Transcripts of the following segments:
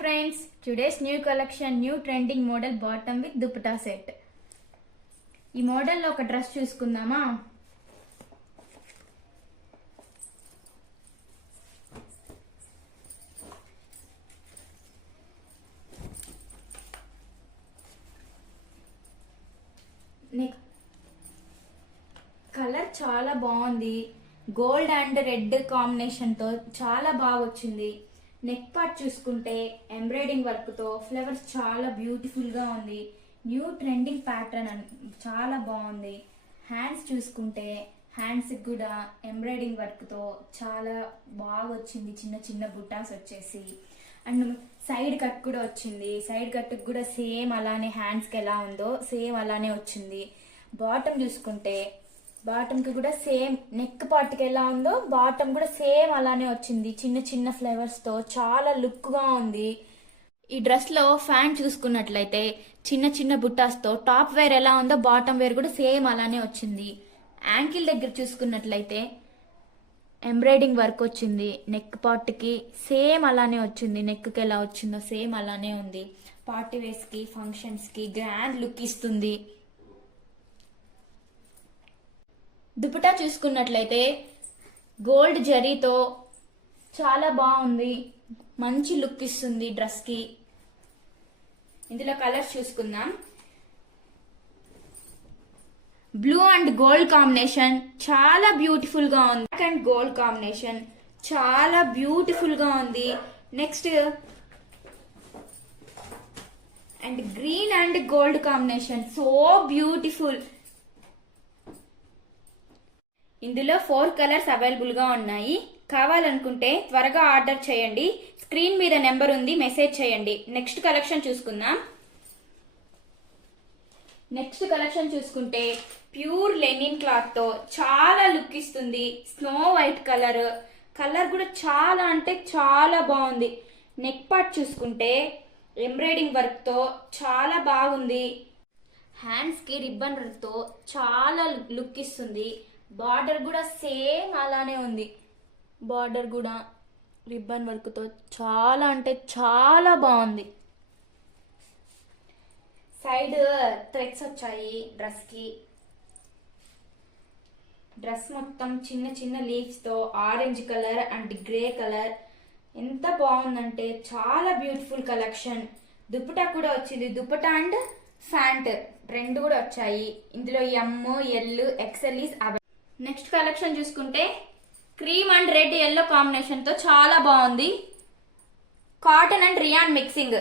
friends, today's new collection, new trending model bottom with dupatta set. ఈ మోడల్లో ఒక dress చూసుకుందామా. Colour చాలా బాగుంది. గోల్డ్ అండ్ రెడ్ కాంబినేషన్ తో చాలా బాగా వచ్చింది. నెక్ పార్ట్ చూసుకుంటే ఎంబ్రాయిడింగ్ వర్క్ తో ఫ్లవర్స్ చాలా బ్యూటిఫుల్ గా ఉంది. న్యూ ట్రెండింగ్ ప్యాటర్న్ చాలా బాగుంది. హ్యాండ్స్ చూసుకుంటే హ్యాండ్స్ కూడా ఎంబ్రాయిడింగ్ వర్క్ తో చాలా బాగా వచ్చింది. చిన్న చిన్న బుటాస్ వచ్చేసి అండ్ సైడ్ కట్ కూడా వచ్చింది. సైడ్ కట్ కూడా సేమ్ అలానే హ్యాండ్స్ కి ఎలా ఉందో సేమ్ అలానే వచ్చింది. బాటమ్ చూసుకుంటే బాటమ్ కి కూడా సేమ్ నెక్ పార్ట్ కి ఎలా ఉందో బాటమ్ కూడా సేమ్ అలానే వచ్చింది. చిన్న చిన్న ఫ్లవర్స్ తో చాలా లుక్ గా ఉంది. ఈ డ్రెస్ లో ఫ్యాంట్ చూసుకున్నట్లయితే చిన్న చిన్న బుట్టాస్ తో టాప్ వేర్ ఎలా ఉందో బాటమ్ వేర్ కూడా సేమ్ అలానే వచ్చింది. యాంకిల్ దగ్గర చూసుకున్నట్లయితే ఎంబ్రాయిడింగ్ వర్క్ వచ్చింది. నెక్ పార్ట్ కి సేమ్ అలానే వచ్చింది. నెక్ కి ఎలా వచ్చిందో సేమ్ అలానే ఉంది. పార్టీ వేర్స్ కి ఫంక్షన్స్ కి గ్రాండ్ లుక్ ఇస్తుంది. దుపట్టా చూసుకున్నట్లయితే గోల్డ్ జరీతో చాలా బాగుంది. మంచి లుక్ ఇస్తుంది డ్రెస్ కి. ఇందులో కలర్స్ చూసుకుందాం. బ్లూ అండ్ గోల్డ్ కాంబినేషన్ చాలా బ్యూటిఫుల్ గా ఉంది. బ్లాక్ అండ్ గోల్డ్ కాంబినేషన్ చాలా బ్యూటిఫుల్ గా ఉంది. Next and green and gold combination so beautiful. ఇందులో 4 కలర్స్ అవైలబుల్ గా ఉన్నాయి. కావాలనుకుంటే త్వరగా ఆర్డర్ చేయండి. స్క్రీన్ మీద నెంబర్ ఉంది, మెసేజ్ చేయండి. నెక్స్ట్ కలెక్షన్ చూసుకుందాం. నెక్స్ట్ కలెక్షన్ చూసుకుంటే ప్యూర్ లెనిన్ క్లాత్ తో చాలా లుక్ ఇస్తుంది. స్నో వైట్ కలర్ కూడా చాలా అంటే చాలా బాగుంది. నెక్ పార్ట్ చూసుకుంటే ఎంబ్రాయిడింగ్ వర్క్ తో చాలా బాగుంది. హ్యాండ్స్ కి రిబ్బన్ వర్క్ తో చాలా లుక్ ఇస్తుంది. బార్డర్ కూడా సేమ్ అలానే ఉంది. బార్డర్ కూడా రిబ్బన్ వర్క్ తో చాలా అంటే చాలా బాగుంది. సైడ్ థ్రెడ్స్ వచ్చాయి డ్రెస్ కి. డ్రెస్ మొత్తం చిన్న చిన్న లీవ్స్ తో orange colour and grey colour ఎంత బాగుందంటే చాలా బ్యూటిఫుల్ కలెక్షన్. దుపట్టా కూడా వచ్చింది. దుపట్టా అండ్ ఫ్యాంట్ రెండు కూడా వచ్చాయి. ఇందులో M, L, XL is available. Next collection చూసుకుంటే cream and red yellow combination తో చాలా బాగుంది. Cotton and rayon mixing.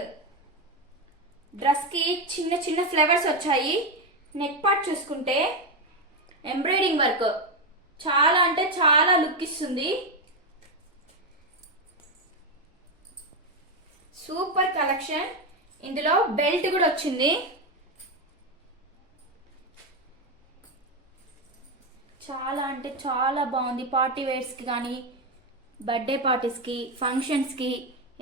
Dress కి చిన్న చిన్న ఫ్లవర్స్ వచ్చాయి. నెక్ పార్ట్ చూసుకుంటే ఎంబ్రాయిడింగ్ వర్క్ చాలా అంటే చాలా లుక్ ఇస్తుంది. Super collection. ఇందులో బెల్ట్ కూడా వచ్చింది. చాలా అంటే చాలా బాగుంది. పార్టీ వేర్స్ కి కానీ బర్త్డే పార్టీస్ కి ఫంక్షన్స్ కి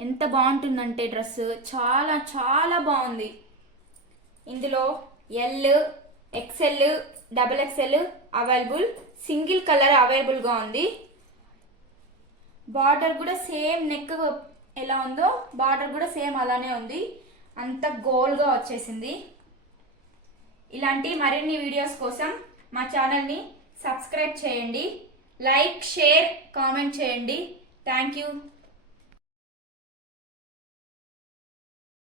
ఎంత బాగుంటుందంటే డ్రెస్ చాలా చాలా బాగుంది. ఇందులో L, XL, double XL available. Single colour available గా ఉంది. బార్డర్ కూడా సేమ్ నెక్ ఎలా ఉందో బార్డర్ కూడా సేమ్ అలానే ఉంది. అంత గోల్ గా వచ్చేసింది. ఇలాంటి మరిన్ని వీడియోస్ కోసం మా ఛానల్ ని సబ్స్క్రైబ్ చేయండి. లైక్, షేర్, కామెంట్ చేయండి. Thank you.